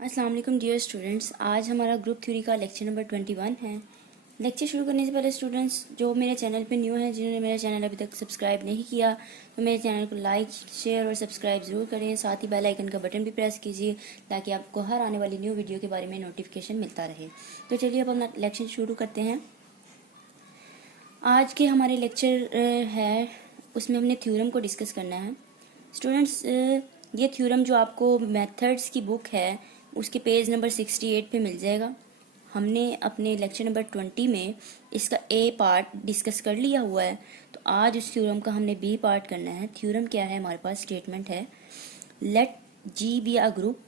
अस्सलाम वालेकुम dear students. आज हमारा ग्रुप थ्योरी का लेक्चर नंबर 21 है। लेक्चर शुरू करने से पहले स्टूडेंट्स जो मेरे चैनल पे न्यू हैं, जिन्होंने मेरा चैनल अभी तक सब्सक्राइब नहीं किया, तो मेरे चैनल को लाइक, शेयर और सब्सक्राइब ज़रूर करें। साथ ही बेल आइकन का बटन भी प्रेस कीजिए ताकि आपको हर आने वाली न्यू वीडियो के बारे में नोटिफिकेशन मिलता रहे। तो चलिए अब अपना लेक्चर शुरू करते हैं। आज के हमारे लेक्चर है उसमें हमने थ्योरम को डिस्कस करना है। स्टूडेंट्स ये थ्योरम जो आपको मेथड्स की बुक है उसके पेज नंबर 68 पे मिल जाएगा। हमने अपने लेक्चर नंबर 20 में इसका ए पार्ट डिस्कस कर लिया हुआ है, तो आज उस थ्योरम का हमने बी पार्ट करना है। थ्योरम क्या है? हमारे पास स्टेटमेंट है let G be a group.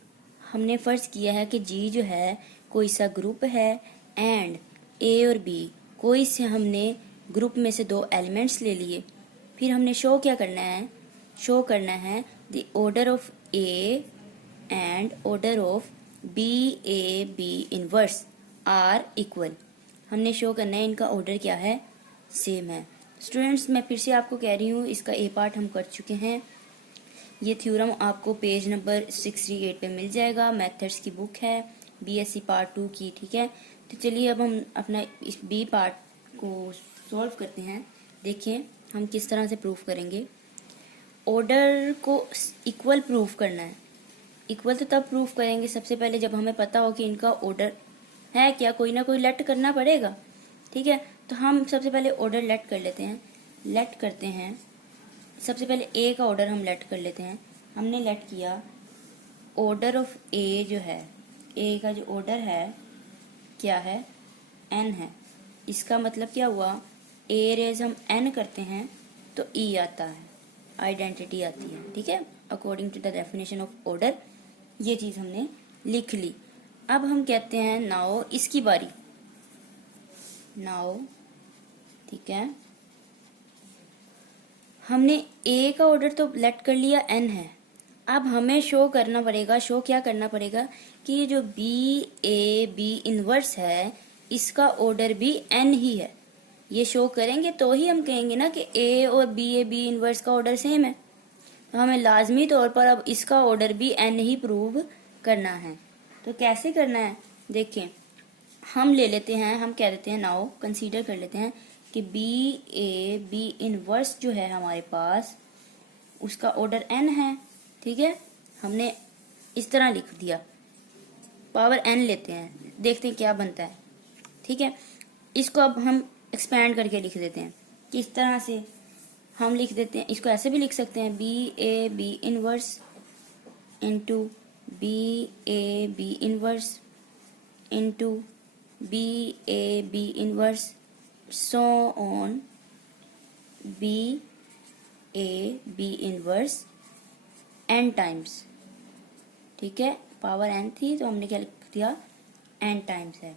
हमने फ़र्ज़ किया है कि जी जो है कोई सा ग्रुप है एंड ए और बी कोई से हमने ग्रुप में से दो एलिमेंट्स ले लिए। फिर हमने शो क्या करना है? शो करना है the order of A and order of B A B inverse are equal. हमने शो करना है इनका ऑर्डर क्या है, सेम है। स्टूडेंट्स मैं फिर से आपको कह रही हूँ, इसका ए पार्ट हम कर चुके हैं। ये थ्योरम आपको पेज नंबर 68 पे मिल जाएगा। मेथड्स की बुक है बीएससी पार्ट 2 की, ठीक है। तो चलिए अब हम अपना इस बी पार्ट को सॉल्व करते हैं। देखिए हम किस तरह से प्रूफ करेंगे। ऑर्डर को इक्वल प्रूफ करना है। इक्वल तो तब प्रूफ करेंगे सबसे पहले जब हमें पता हो कि इनका ऑर्डर है क्या। कोई ना कोई लेट करना पड़ेगा, ठीक है। तो हम सबसे पहले ऑर्डर लेट कर लेते हैं। लेट करते हैं सबसे पहले ए का ऑर्डर हम लेट कर लेते हैं। हमने लेट किया ऑर्डर ऑफ ए जो है, ए का जो ऑर्डर है क्या है, एन है। इसका मतलब क्या हुआ, ए रेज हम एन करते हैं तो ई आता है, आइडेंटिटी आती है, ठीक है, according to the definition of order. ये चीज हमने लिख ली। अब हम कहते हैं नाउ इसकी बारी। नाउ ठीक है, हमने ए का ऑर्डर तो लेट कर लिया, एन है। अब हमें शो करना पड़ेगा, शो क्या करना पड़ेगा कि ये जो बी ए बी इनवर्स है इसका ऑर्डर भी एन ही है। ये शो करेंगे तो ही हम कहेंगे ना कि ए और बी इनवर्स का ऑर्डर सेम है। तो हमें लाजमी तौर पर अब इसका ऑर्डर भी एन ही प्रूव करना है। तो कैसे करना है देखें, हम ले लेते हैं, हम कह देते हैं नाउ कंसीडर कर लेते हैं कि बी ए बी इनवर्स जो है हमारे पास उसका ऑर्डर एन है, ठीक है। हमने इस तरह लिख दिया, पावर एन लेते हैं, देखते हैं क्या बनता है, ठीक है। इसको अब हम एक्सपैंड करके लिख देते हैं। किस तरह से हम लिख देते हैं, इसको ऐसे भी लिख सकते हैं B A B inverse into B A B inverse into B A B inverse so on B A B inverse n times, ठीक है। पावर एन थी तो हमने क्या लिख दिया, एन टाइम्स है।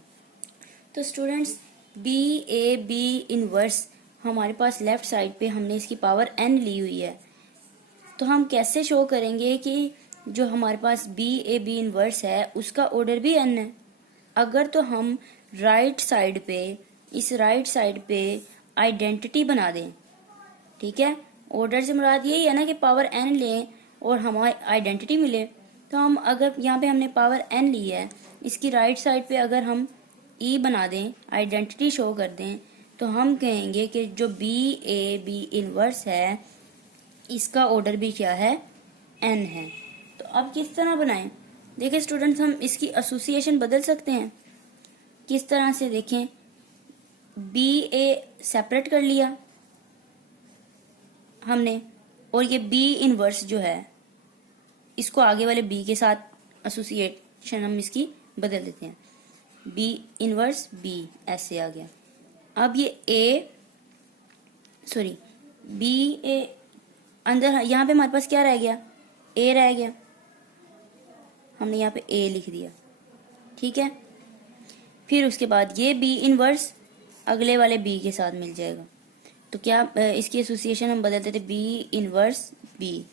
तो students B A B inverse हमारे पास लेफ्ट साइड पे हमने इसकी पावर एन ली हुई है। तो हम कैसे शो करेंगे कि जो हमारे पास बी ए बी इनवर्स है उसका ऑर्डर भी एन है। अगर तो हम राइट साइड पे, इस राइट साइड पे आइडेंटिटी बना दें, ठीक है। ऑर्डर से मुराद यही है ना कि पावर एन लें और हमारी आइडेंटिटी मिले। तो हम अगर यहाँ पे हमने पावर एन ली है, इसकी राइट साइड पे अगर हम ई बना दें, आइडेंटिटी शो कर दें, तो हम कहेंगे कि जो बी ए बी इनवर्स है इसका ऑर्डर भी क्या है, एन है। तो अब किस तरह बनाएं? देखिए स्टूडेंट्स हम इसकी एसोसिएशन बदल सकते हैं। किस तरह से देखें, बी ए सेपरेट कर लिया हमने और ये बी इनवर्स जो है इसको आगे वाले बी के साथ एसोसिएशन हम इसकी बदल देते हैं। बी इनवर्स बी ऐसे आ गया। अब ये ए सॉरी बी ए अंदर, यहाँ पे हमारे पास क्या रह गया, ए रह गया। हमने यहाँ पे ए लिख दिया, ठीक है। फिर उसके बाद ये बी इनवर्स अगले वाले बी के साथ मिल जाएगा। तो क्या इसकी एसोसिएशन हम बदलते थे, बी इनवर्स बी,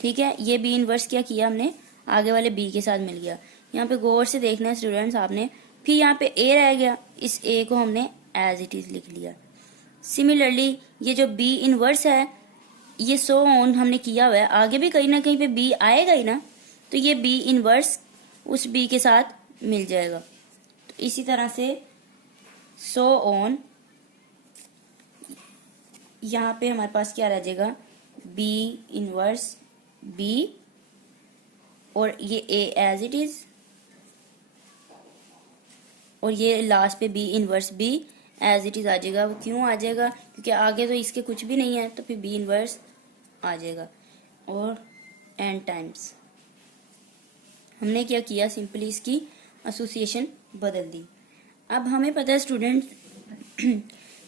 ठीक है। ये बी इनवर्स क्या किया हमने, आगे वाले बी के साथ मिल गया। यहाँ पे गौर से देखना है स्टूडेंट्स आपने। फिर यहाँ पे ए रह गया, इस ए को हमने एज इट इज लिख लिया। सिमिलरली ये जो बी इनवर्स है ये सो ऑन हमने किया हुआ है, आगे भी कहीं ना कहीं पे बी आएगा ही ना। तो ये बी इनवर्स उस बी के साथ मिल जाएगा। तो इसी तरह से सो ऑन, यहाँ पे हमारे पास क्या रह जाएगा, बी इनवर्स बी और ये ए एज इट इज, और ये लास्ट पे B inverse B as it is आ जाएगा। वो क्यों आ जाएगा, क्योंकि आगे तो इसके कुछ भी नहीं है, तो फिर बी इनवर्स आ जाएगा। और एन टाइम्स हमने क्या किया, सिंपली इसकी एसोसिएशन बदल दी। अब हमें पता है स्टूडेंट,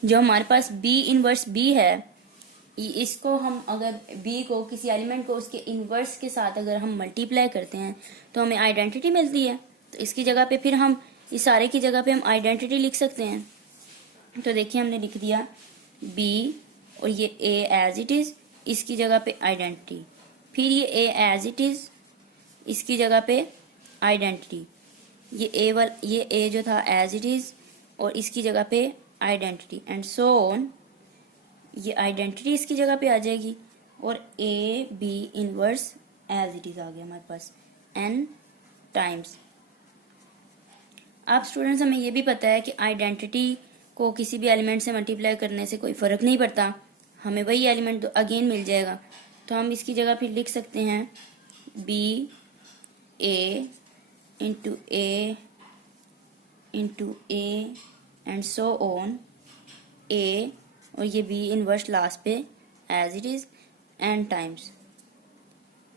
जो हमारे पास बी इनवर्स बी है, इसको हम अगर बी को किसी एलिमेंट को उसके इनवर्स के साथ अगर हम मल्टीप्लाई करते हैं तो हमें आइडेंटिटी मिलती है। तो इसकी जगह पे फिर हम इस सारे की जगह पे हम आइडेंटिटी लिख सकते हैं। तो देखिए हमने लिख दिया बी और ये ए एज इट इज, इसकी जगह पे आइडेंटिटी, फिर ये ए एज इट इज, इसकी जगह पे आइडेंटिटी, ये ए जो था एज इट इज और इसकी जगह पे आइडेंटिटी, एंड सो ऑन, ये आइडेंटिटी इसकी जगह पे आ जाएगी और A B inverse as it is आ गया हमारे पास एन टाइम्स। अब स्टूडेंट्स हमें ये भी पता है कि आइडेंटिटी को किसी भी एलिमेंट से मल्टीप्लाई करने से कोई फर्क नहीं पड़ता, हमें वही एलिमेंट अगेन मिल जाएगा। तो हम इसकी जगह फिर लिख सकते हैं B A into A and so on, A और ये बी इनवर्स लास्ट पे as it is n times.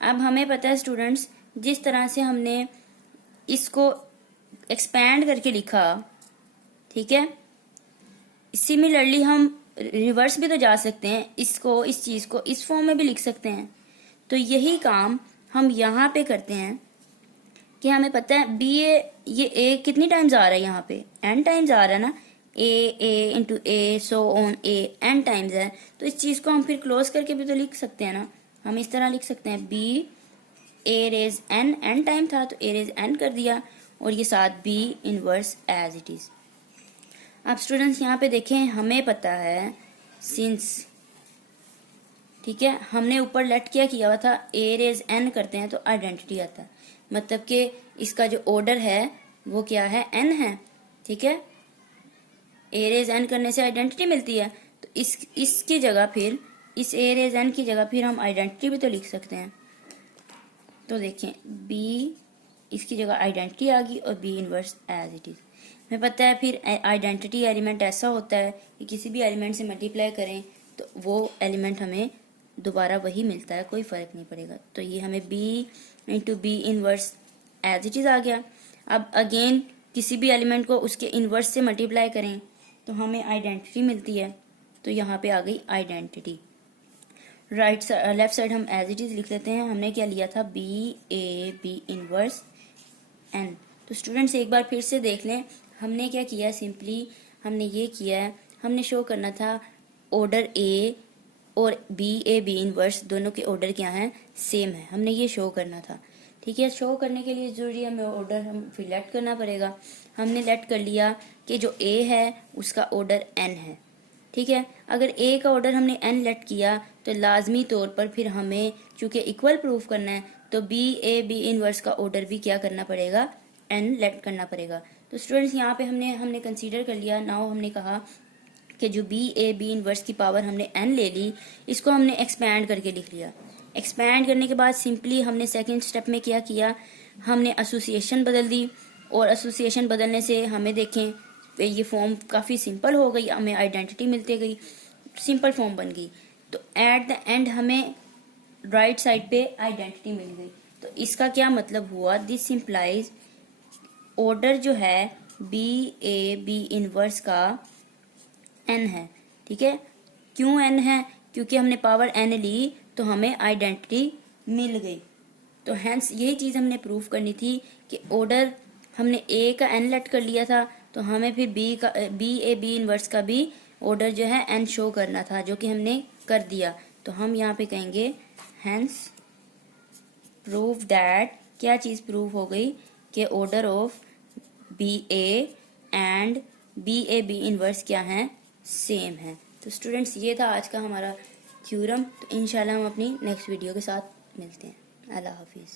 अब हमें पता है स्टूडेंट्स, जिस तरह से हमने इसको एक्सपैंड करके लिखा, ठीक है, सिमिलरली हम रिवर्स भी तो जा सकते हैं, इसको इस चीज को इस फॉर्म में भी लिख सकते हैं। तो यही काम हम यहाँ पे करते हैं कि हमें पता है बी ए, ये ए कितनी टाइम्स आ रहा है, यहाँ पे एन टाइम्स आ रहा है ना, A into A so on A n times है। तो इस चीज को हम फिर क्लोज करके भी तो लिख सकते हैं ना, हम इस तरह लिख सकते हैं B A raise n time था तो ए रेज एन कर दिया और ये साथ B inverse as it is. अब स्टूडेंट्स यहाँ पे देखें, हमें पता है सिंस, ठीक है, हमने ऊपर लेट क्या किया हुआ था, ए रेज एन करते हैं तो आइडेंटिटी आता है, मतलब कि इसका जो ऑर्डर है वो क्या है, एन है, ठीक है, ए रेज एन करने से आइडेंटिटी मिलती है। तो इसकी जगह फिर इस ए रेज एन की जगह फिर हम आइडेंटिटी भी तो लिख सकते हैं। तो देखें बी, इसकी जगह आइडेंटिटी आ गई और B inverse as it is. हमें पता है फिर आइडेंटिटी एलिमेंट ऐसा होता है कि किसी भी एलिमेंट से मल्टीप्लाई करें तो वो एलिमेंट हमें दोबारा वही मिलता है, कोई फर्क नहीं पड़ेगा। तो ये हमें B into B inverse as it is आ गया। अब अगेन किसी भी एलिमेंट को उसके इनवर्स से मल्टीप्लाई करें तो हमें आइडेंटिटी मिलती है, तो यहाँ पे आ गई आइडेंटिटी। लेफ्ट साइड हम एज इट इज लिख लेते हैं, हमने क्या लिया था, B A B inverse n. तो स्टूडेंट्स एक बार फिर से देख लें, हमने क्या किया, सिंपली हमने ये किया है, हमने शो करना था ऑर्डर ए और बी ए बी इनवर्स दोनों के ऑर्डर क्या हैं, सेम है, हमने ये शो करना था, ठीक है। शो करने के लिए जरूरी है हमें ऑर्डर हम फिर लेट करना पड़ेगा। हमने लेट कर लिया कि जो ए है उसका ऑर्डर एन है, ठीक है। अगर ए का ऑर्डर हमने एन लेट किया तो लाजमी तौर पर फिर हमें चूंकि इक्वल प्रूफ करना है तो बी ए बी इनवर्स का ऑर्डर भी क्या करना पड़ेगा, एन लेट करना पड़ेगा। तो स्टूडेंट्स यहाँ पे हमने कंसीडर कर लिया, नाउ हमने कहा कि जो बी ए बी इनवर्स की पावर हमने एन ले ली, इसको हमने एक्सपैंड करके लिख लिया। एक्सपैंड करने के बाद सिंपली हमने सेकंड स्टेप में क्या किया, हमने एसोसिएशन बदल दी, और एसोसिएशन बदलने से हमें देखें ये फॉर्म काफ़ी सिंपल हो गई, हमें आइडेंटिटी मिलती गई, सिंपल फॉर्म बन गई। तो एट द एंड हमें राइट साइड पे आइडेंटिटी मिल गई। तो इसका क्या मतलब हुआ, दिस सिंप्लाइज ऑर्डर जो है बी ए बी इनवर्स का एन है, ठीक है। क्यों एन है, क्योंकि हमने पावर एन ली तो हमें आइडेंटिटी मिल गई। तो हैंस यही चीज़ हमने प्रूफ करनी थी कि ऑर्डर हमने ए का एन लेट कर लिया था तो हमें फिर बी ए बी इनवर्स का भी ऑर्डर जो है एन शो करना था, जो कि हमने कर दिया। तो हम यहाँ पे कहेंगे हैंस प्रूव दैट, क्या चीज़ प्रूव हो गई कि order of B A and B A B inverse क्या है, सेम है। तो स्टूडेंट्स ये था आज का हमारा थ्योरम। तो इंशाल्लाह हम अपनी नेक्स्ट वीडियो के साथ मिलते हैं। अल्लाह हाफिज़।